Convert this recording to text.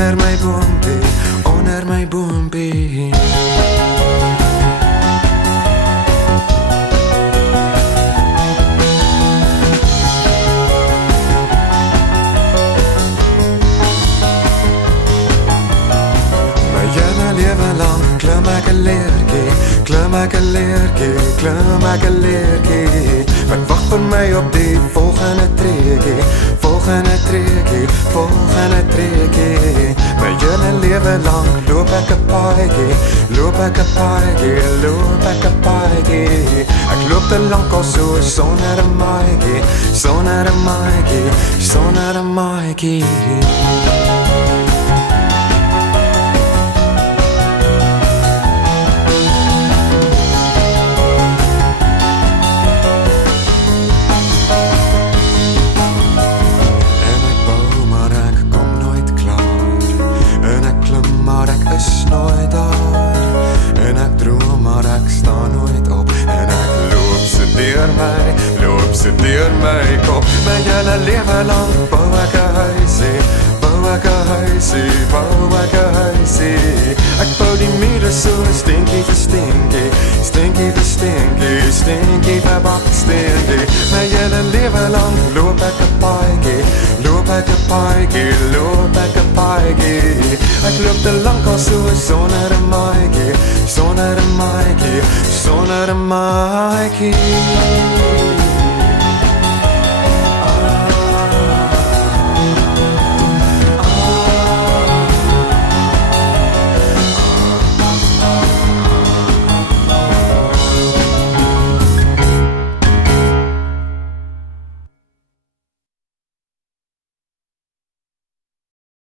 onder my boompie. My hele lewe lang klim ek 'n leertjie, klim ek 'n leertjie, klim ek 'n leertjie. Ek wag vir my op die volgende treetjie, volgende treetjie, volgende treetjie. My hele lewe lang loop ek 'n paadjie, loop ek 'n paadjie, loop ek 'n paadjie. Ek loop te lank al so sonder 'n maatjie, sonder 'n maatjie, sonder 'n maatjie. Sit deur my kop, my hele lewe lang bou ek 'n huisie, bou ek 'n huisie, bou ek 'n huisie. Ek bou die mure so stinkie vir stinkie, stinkie vir stinkie, stinkie vir bakstinkie. My hele lewe lang loop ek 'n paadjie, loop ek 'n paadjie, loop ek 'n paadjie. Ek loop te lank al so sonder 'n maatjie, sonder 'n maatjie, sonder 'n maatjie.